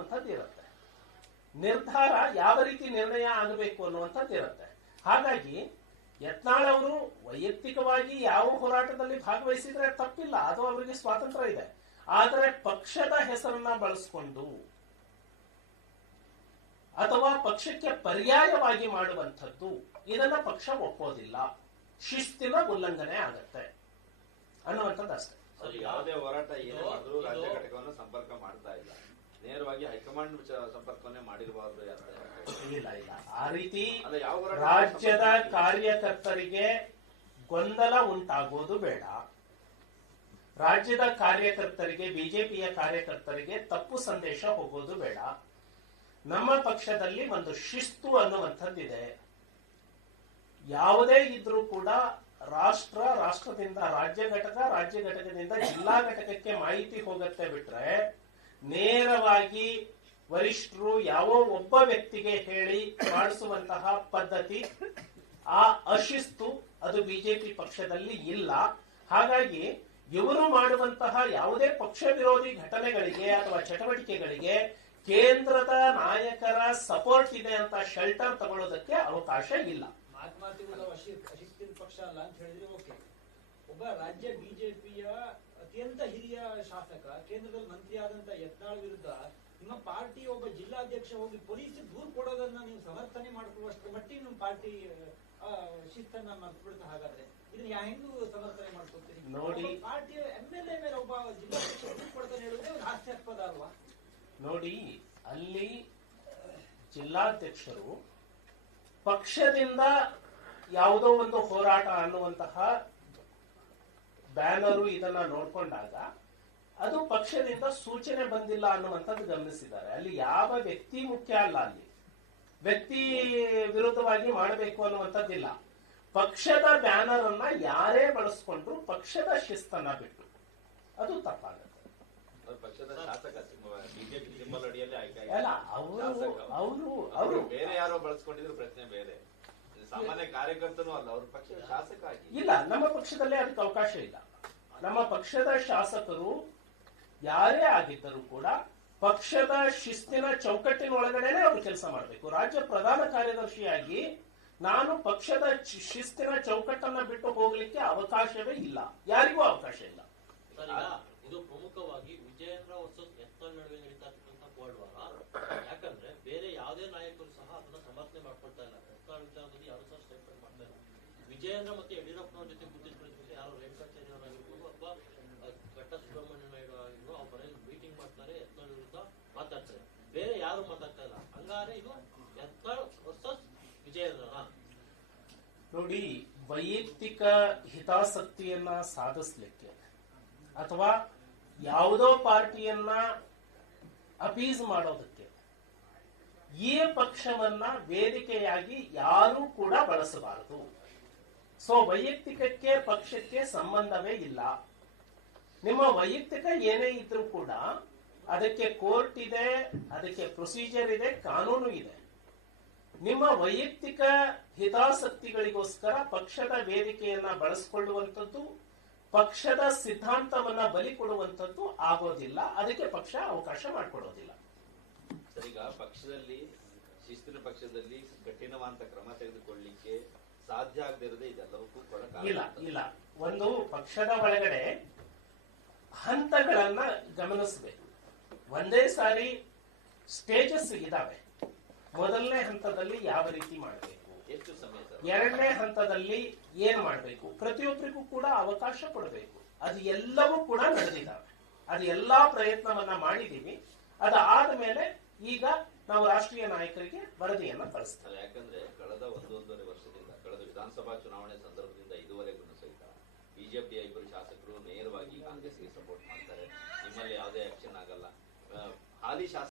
ಅನ್ನುವಂಥದ್ದು ಇರುತ್ತೆ. ನಿರ್ಧಾರ ಯಾವ ರೀತಿ ನಿರ್ಣಯ ಆಗಬೇಕು ಅನ್ನುವಂಥದ್ದು ಇರುತ್ತೆ. ಹಾಗಾಗಿ ಯತ್ನಾಳ್ ಅವರು ವೈಯಕ್ತಿಕವಾಗಿ ಯಾವ ಹೋರಾಟದಲ್ಲಿ ಭಾಗವಹಿಸಿದ್ರೆ ತಪ್ಪಿಲ್ಲ. ಅದು ಅವರಿಗೆ ಸ್ವಾತಂತ್ರ್ಯ ಇದೆ. ಆದರೆ ಪಕ್ಷದ ಹೆಸರನ್ನ ಬಳಸಿಕೊಂಡು ಅಥವಾ ಪಕ್ಷಕ್ಕೆ ಪರ್ಯಾಯವಾಗಿ ಮಾಡುವಂಥದ್ದು ಇದನ್ನ ಪಕ್ಷ ಒಪ್ಪೋದಿಲ್ಲ. ಶಿಸ್ತಿನ ಉಲ್ಲಂಘನೆ ಆಗತ್ತೆ ಅನ್ನುವಂಥದ್ದು ಅಷ್ಟೇ. ಯಾವುದೇ ಹೋರಾಟ ಏನೇ ಇದು- ಮಾಡಿದ್ರು ರಾಜ್ಯ ಘಟಕವನ್ನು ಸಂಪರ್ಕ ಮಾಡ್ತಾ ಇಲ್ಲ. ನೇರವಾಗಿ ಹೈಕಮಾಂಡ್ ವಿಚಾರ ಸಂಪರ್ಕವನ್ನೇ ಮಾಡಿರಬಾರ್ದು ಇಲ್ಲ ಇಲ್ಲ. ಆ ರೀತಿ ರಾಜ್ಯದ ಕಾರ್ಯಕರ್ತರಿಗೆ ಗೊಂದಲ ಉಂಟಾಗೋದು ಬೇಡ. ರಾಜ್ಯದ ಕಾರ್ಯಕರ್ತರಿಗೆ ಬಿಜೆಪಿಯ ಕಾರ್ಯಕರ್ತರಿಗೆ ತಪ್ಪು ಸಂದೇಶ ಹೋಗೋದು ಬೇಡ. ನಮ್ಮ ಪಕ್ಷದಲ್ಲಿ ಒಂದು ಶಿಸ್ತು ಅನ್ನುವಂಥದ್ದಿದೆ. ಯಾವುದೇ ಇದ್ರೂ ಕೂಡ ರಾಷ್ಟ್ರ ರಾಷ್ಟ್ರದಿಂದ ರಾಜ್ಯ ಘಟಕ ರಾಜ್ಯ ಘಟಕದಿಂದ ಜಿಲ್ಲಾ ಘಟಕಕ್ಕೆ ಮಾಹಿತಿ ಹೋಗುತ್ತೆ ಬಿಟ್ರೆ ನೇರವಾಗಿ ವರಿಷ್ಠರು ಯಾವ ಒಬ್ಬ ವ್ಯಕ್ತಿಗೆ ಹೇಳಿ ಮಾಡಿಸುವಂತಹ ಪದ್ಧತಿ, ಆ ಅಶಿಸ್ತು ಅದು ಬಿಜೆಪಿ ಪಕ್ಷದಲ್ಲಿ ಇಲ್ಲ. ಹಾಗಾಗಿ ಇವರು ಮಾಡುವಂತಹ ಯಾವುದೇ ಪಕ್ಷ ವಿರೋಧಿ ಘಟನೆಗಳಿಗೆ ಅಥವಾ ಚಟುವಟಿಕೆಗಳಿಗೆ ಕೇಂದ್ರದ ನಾಯಕರ ಸಪೋರ್ಟ್ ಇದೆ ಅಂತ ಶೆಲ್ಟರ್ ತಗೊಳ್ಳೋದಕ್ಕೆ ಅವಕಾಶ ಇಲ್ಲ. ಪಕ್ಷ ಅಲ್ಲ ಅಂತ ಹೇಳಿದ್ರೆ ಒಬ್ಬ ರಾಜ್ಯ ಬಿಜೆಪಿಯ ಅತ್ಯಂತ ಹಿರಿಯ ಶಾಸಕ ಕೇಂದ್ರದಲ್ಲಿ ಮಂತ್ರಿ ಆದಂತ ಯತ್ನಾಳ್ ವಿರುದ್ಧ ನಿಮ್ಮ ಪಾರ್ಟಿ ಒಬ್ಬ ಜಿಲ್ಲಾಧ್ಯಕ್ಷ ಹೋಗಿ ಪೊಲೀಸ್ ದೂರ್ ಕೊಡೋದನ್ನ ನೀವು ಸಮರ್ಥನೆ ಮಾಡ್ಕೊಳ್ಳುವಷ್ಟರ ಮಟ್ಟಿಗೆ ನಿಮ್ಮ ಪಾರ್ಟಿ ಶಿಸ್ತನ್ನ ಮರ್ತ್ಬಿಡ್ತಾ ಹಾಗಾದ್ರೆ ಇದನ್ನ ಯಾ ಹೆಂಗು ಸಮರ್ಥನೆ ಮಾಡ್ಕೊಳ್ತೀರಿ ನೋಡಿ. ಪಾರ್ಟಿಯ ಎಂ ಎಲ್ ಎ ಮೇಲೆ ಒಬ್ಬ ಜಿಲ್ಲಾಧ್ಯಕ್ಷ ದೂರು ಕೊಡ್ತಾನೆ ಹೇಳುವುದೇ ಒಂದು ಹಾಸ್ಯಾಸ್ಪದ ಅಲ್ವಾ? ನೋಡಿ ಅಲ್ಲಿ ಜಿಲ್ಲಾಧ್ಯಕ್ಷರು ಪಕ್ಷದಿಂದ ಯಾವುದೋ ಒಂದು ಹೋರಾಟ ಅನ್ನುವಂತಹ ಬ್ಯಾನರು ಇದನ್ನ ನೋಡ್ಕೊಂಡಾಗ ಅದು ಪಕ್ಷದಿಂದ ಸೂಚನೆ ಬಂದಿಲ್ಲ ಅನ್ನುವಂಥದ್ದು ಗಮನಿಸಿದ್ದಾರೆ. ಅಲ್ಲಿ ಯಾವ ವ್ಯಕ್ತಿ ಮುಖ್ಯ ಅಲ್ಲ ಅಲ್ಲಿ. ವ್ಯಕ್ತಿ ವಿರುದ್ಧವಾಗಿ ಮಾಡಬೇಕು ಅನ್ನುವಂಥದ್ದಿಲ್ಲ. ಪಕ್ಷದ ಬ್ಯಾನರ್ ಅನ್ನ ಯಾರೇ ಬಳಸ್ಕೊಂಡ್ರು ಪಕ್ಷದ ಶಿಸ್ತನ್ನ ಬಿಟ್ಟು ಅದು ತಪ್ಪಾಗುತ್ತೆ. ಅವ್ರ ಅಲ್ಲ. ಅವರು ಅವರು ಅವರು ಬೇರೆ ಯಾರೋ ಬಳಸ್ಕೊಂಡಿದ್ರು ಪ್ರಶ್ನೆ ಬೇರೆ. ಸಾಮಾನ್ಯ ಕಾರ್ಯಕರ್ತನೂ ಅಲ್ಲ, ಅವ್ರ ಪಕ್ಷದ ಶಾಸಕ ಇಲ್ಲ, ನಮ್ಮ ಪಕ್ಷದಲ್ಲೇ ಅದಕ್ಕೆ ಅವಕಾಶ ಇಲ್ಲ. ನಮ್ಮ ಪಕ್ಷದ ಶಾಸಕರು ಯಾರೇ ಆಗಿದ್ದರೂ ಕೂಡ ಪಕ್ಷದ ಶಿಸ್ತಿನ ಚೌಕಟ್ಟಿನ ಒಳಗಡೆನೆ ಅವರು ಕೆಲಸ ಮಾಡಬೇಕು. ರಾಜ್ಯ ಪ್ರಧಾನ ಕಾರ್ಯದರ್ಶಿಯಾಗಿ ನಾನು ಪಕ್ಷದ ಶಿಸ್ತಿನ ಚೌಕಟ್ಟನ್ನ ಬಿಟ್ಟು ಹೋಗಲಿಕ್ಕೆ ಅವಕಾಶವೇ ಇಲ್ಲ. ಯಾರಿಗೂ ಅವಕಾಶ ಇಲ್ಲ ಸರ್ ಈಗ ಇದು ಪ್ರಮುಖವಾಗಿ ವಿಜಯೇಂದ್ರ ವರ್ಸಸ್ ಯತ್ನಾಳ್ ನಡುವೆ ನಡೀತಾ ಇರ್ತಕ್ಕಂಥ ಕೋಲ್ಡ್ ವಾರ ಯಾಕಂದ್ರೆ ಬೇರೆ ಯಾವುದೇ ನಾಯಕರು ಸಹ ಅದನ್ನ ಸಮರ್ಥನೆ ಮಾಡ್ಕೊಳ್ತಾ ಇಲ್ಲ ಯತ್ನಾಳ್ ವಿಚಾರದಲ್ಲಿ ಯಾರು ಸಹ ಸ್ಟೇಟ್ಮೆಂಟ್ ಮಾಡ್ತಾ ಇಲ್ಲ ವಿಜಯೇಂದ್ರ ಮತ್ತೆ ಯಡಿಯೂರಪ್ಪನವ್ರ ಜೊತೆ ಕೂತಿರ್ಕೊಳ್ಳೋದಕ್ಕೆ ಯಾರು ರೇಣುಕಾಚಾರ್ಯವರಾಗಿರ್ಬೋದು ಅಥವಾ ಕಟ್ಟ ಸುಬ್ರಹ್ಮಣ್ಯ ನಾಯ್ಡು ಆಗಿರ್ಬೋದು, ಅವ್ರ ಮೀಟಿಂಗ್ ಮಾಡ್ತಾರೆ ಯತ್ನಾಳ್ ವಿರುದ್ಧ ಮಾತಾಡ್ತಾರೆ. ಬೇರೆ ಯಾರು ಮಾತಾಡ್ತಾ ಇಲ್ಲ. ಹಂಗಾರೆ ಇದು ಯತ್ನಾಳ್ ವರ್ಸಸ್ ವಿಜಯೇಂದ್ರನ. ನೋಡಿ, ವೈಯಕ್ತಿಕ ಹಿತಾಸಕ್ತಿಯನ್ನ ಸಾಧಿಸ್ಲಿಕ್ಕೆ ಅಥವಾ ಯಾವುದೋ ಪಾರ್ಟಿಯನ್ನ ಅಪೀಸ್ ಮಾಡೋದಕ್ಕೆ ಈ ಪಕ್ಷವನ್ನ ವೇದಿಕೆಯಾಗಿ ಯಾರೂ ಕೂಡ ಬಳಸಬಾರದು. ಸೊ ವೈಯಕ್ತಿಕಕ್ಕೆ ಪಕ್ಷಕ್ಕೆ ಸಂಬಂಧವೇ ಇಲ್ಲ. ನಿಮ್ಮ ವೈಯಕ್ತಿಕ ಏನೇ ಇದ್ರೂ ಕೂಡ ಅದಕ್ಕೆ ಕೋರ್ಟ್ ಇದೆ, ಅದಕ್ಕೆ ಪ್ರೊಸೀಜರ್ ಇದೆ, ಕಾನೂನು ಇದೆ. ನಿಮ್ಮ ವೈಯಕ್ತಿಕ ಹಿತಾಸಕ್ತಿಗಳಿಗೋಸ್ಕರ ಪಕ್ಷದ ವೇದಿಕೆಯನ್ನ ಬಳಸಿಕೊಳ್ಳುವಂಥದ್ದು, ಪಕ್ಷದ ಸಿದ್ಧಾಂತವನ್ನ ಬಲಿ ಕೊಡುವಂಥದ್ದು ಆಗೋದಿಲ್ಲ, ಅದಕ್ಕೆ ಪಕ್ಷ ಅವಕಾಶ ಮಾಡಿಕೊಡೋದಿಲ್ಲ. ಈಗ ಪಕ್ಷದಲ್ಲಿ, ಶಿಸ್ತಿನ ಪಕ್ಷದಲ್ಲಿ ಕಠಿಣವಾದ ಕ್ರಮ ತೆಗೆದುಕೊಳ್ಳಿಕ್ಕೆ ಸಾಧ್ಯ ಆಗದಿರದೆ ಇದೆಲ್ಲವಕ್ಕೂ ಇಲ್ಲ ಇಲ್ಲ. ಒಂದು ಪಕ್ಷದ ಒಳಗಡೆ ಹಂತಗಳನ್ನ ಗಮನಿಸಬೇಕು. ಒಂದೇ ಸಾರಿ ಸ್ಟೇಜಸ್ ಇದಾವೆ. ಮೊದಲನೇ ಹಂತದಲ್ಲಿ ಯಾವ ರೀತಿ ಮಾಡಬೇಕು? ಎಷ್ಟು ಸಮಯ ಎರಡನೇ ಹಂತದಲ್ಲಿ ಏನ್ ಮಾಡಬೇಕು? ಪ್ರತಿಯೊಬ್ಬರಿಗೂ ಕೂಡ ಅವಕಾಶ ಕೊಡಬೇಕು. ಅದು ಎಲ್ಲವೂ ಕೂಡ ನಡೆದಿದ್ದಾವೆ. ಅದು ಎಲ್ಲಾ ಪ್ರಯತ್ನವನ್ನ ಮಾಡಿದೀವಿ. ಅದಾದ ಮೇಲೆ ಈಗ ನಾವು ರಾಷ್ಟ್ರೀಯ ನಾಯಕರಿಗೆ ವರದಿಯನ್ನ ಕಳಿಸ್ತೇವೆ ಯಾಕಂದ್ರೆ ಕಳೆದ ಒಂದು ವರ್ಷ ವಿಧಾನಸಭಾ ಚುನಾವಣೆ ಸಂದರ್ಭದಿಂದ ಇದುವರೆಗೂ ಸಹಿತ ಬಿಜೆಪಿ ಇಬ್ಬರು ಶಾಸಕರು ನೇರವಾಗಿ ಕಾಂಗ್ರೆಸ್ಗೆ ಸಪೋರ್ಟ್ ಮಾಡ್ತಾರೆ. ನಿಮ್ಮಲ್ಲಿ ಯಾವುದೇ ಆಕ್ಷನ್ ಆಗಲ್ಲ. ಹಾಲಿ ಶಾಸಕ